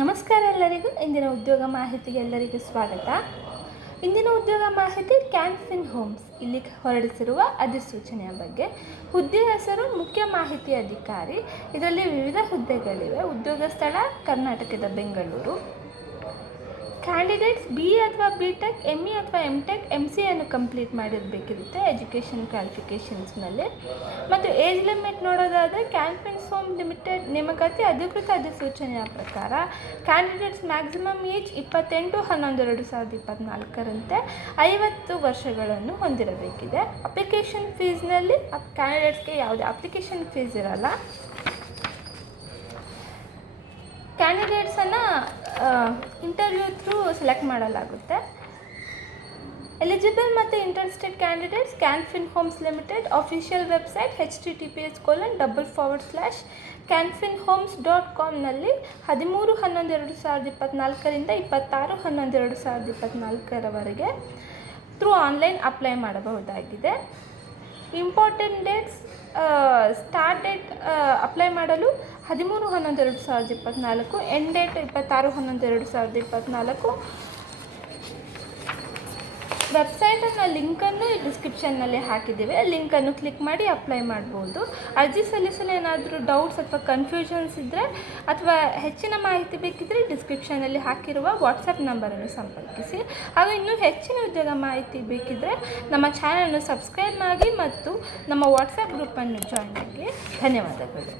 ನಮಸ್ಕಾರ ಎಲ್ಲರಿಗೂ. ಇಂದಿನ ಉದ್ಯೋಗ ಮಾಹಿತಿಗೆ ಎಲ್ಲರಿಗೂ ಸ್ವಾಗತ. ಇಂದಿನ ಉದ್ಯೋಗ ಮಾಹಿತಿ ಕ್ಯಾನ್ಫಿನ್ ಹೋಮ್ಸ್ ಇಲ್ಲಿ ಹೊರಡಿಸಿರುವ ಅಧಿಸೂಚನೆಯ ಬಗ್ಗೆ. ಹುದ್ದೆ ಹೆಸರು ಮುಖ್ಯ ಮಾಹಿತಿ ಅಧಿಕಾರಿ. ಇದರಲ್ಲಿ ವಿವಿಧ ಹುದ್ದೆಗಳಿವೆ. ಉದ್ಯೋಗ ಸ್ಥಳ ಕರ್ನಾಟಕದ ಬೆಂಗಳೂರು. ಕ್ಯಾಂಡಿಡೇಟ್ಸ್ BA ಅಥವಾ BTech, ME ಅಥವಾ MTech, MCA ಅನ್ನು ಕಂಪ್ಲೀಟ್ ಮಾಡಿರಬೇಕಿರುತ್ತೆ ಎಜುಕೇಷನ್ ಕ್ವಾಲಿಫಿಕೇಷನ್ಸ್ನಲ್ಲಿ. ಮತ್ತು ಏಜ್ ಲಿಮಿಟ್ ನೋಡೋದಾದರೆ ಕ್ಯಾನ್ಫಿನ್ ಹೋಮ್ ಲಿಮಿಟೆಡ್ ನೇಮಕಾತಿ ಅಧಿಕೃತ ಅಧಿಸೂಚನೆಯ ಪ್ರಕಾರ ಕ್ಯಾಂಡಿಡೇಟ್ಸ್ ಮ್ಯಾಕ್ಸಿಮಮ್ ಏಜ್ 28/11/2024ರಂತೆ 50 ವರ್ಷಗಳನ್ನು ಹೊಂದಿರಬೇಕಿದೆ. ಅಪ್ಲಿಕೇಶನ್ ಫೀಸ್ನಲ್ಲಿ ಕ್ಯಾಂಡಿಡೇಟ್ಸ್ಗೆ ಯಾವುದೇ ಅಪ್ಲಿಕೇಶನ್ ಫೀಸ್ ಇರಲ್ಲ. ಕ್ಯಾಂಡಿಡೇಟ್ಸನ್ನು ಇಂಟರ್ವ್ಯೂ ಥ್ರೂ ಸೆಲೆಕ್ಟ್ ಮಾಡಲಾಗುತ್ತೆ. ಎಲಿಜಿಬಲ್ ಮತ್ತು interested candidates Canfin Homes Limited official website https://canfinhomes.com 13/11/2024ರಿಂದ 26/11/2024 ಥ್ರೂ ಆನ್ಲೈನ್ ಅಪ್ಲೈ ಮಾಡಬಹುದಾಗಿದೆ. Important dates: start date apply ಮಾಡಲು 13/11/2024, ಎಂಡ್ ಡೇಟ್ 26/11/2024. ವೆಬ್ಸೈಟನ್ನು ಲಿಂಕನ್ನು ಡಿಸ್ಕ್ರಿಪ್ಷನ್ನಲ್ಲಿ ಹಾಕಿದ್ದೀವಿ. ಲಿಂಕನ್ನು ಕ್ಲಿಕ್ ಮಾಡಿ ಅಪ್ಲೈ ಮಾಡ್ಬೋದು. ಅರ್ಜಿ ಸಲ್ಲಿಸಲು ಏನಾದರೂ ಡೌಟ್ಸ್ ಅಥವಾ ಕನ್ಫ್ಯೂಷನ್ಸ್ ಇದ್ದರೆ ಅಥವಾ ಹೆಚ್ಚಿನ ಮಾಹಿತಿ ಬೇಕಿದ್ದರೆ ಡಿಸ್ಕ್ರಿಪ್ಷನಲ್ಲಿ ಹಾಕಿರುವ ವಾಟ್ಸಪ್ ನಂಬರನ್ನು ಸಂಪರ್ಕಿಸಿ. ಹಾಗೂ ಇನ್ನೂ ಹೆಚ್ಚಿನ ಉದ್ಯೋಗ ಮಾಹಿತಿ ಬೇಕಿದ್ದರೆ ನಮ್ಮ ಚಾನಲನ್ನು ಸಬ್ಸ್ಕ್ರೈಬ್ ಮಾಡಿ ಮತ್ತು ನಮ್ಮ ವಾಟ್ಸಪ್ ಗ್ರೂಪನ್ನು ಜಾಯ್ನ್ ಆಗಿ. ಧನ್ಯವಾದಗಳು.